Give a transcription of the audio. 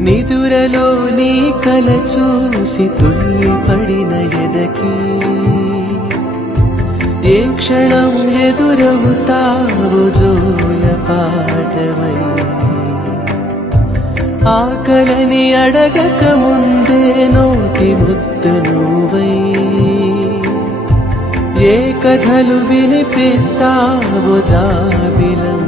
నిదురలో నీ కల చూసి తుళ్ళి పడిన ఎదకి ఏ క్షణం ఎదురవుతావు జోల పాటవై ఆకలని అడగక ముందే నోటి ముద్దు నువ్వై ఏ కథలు వినిపిస్తావు జాబిలం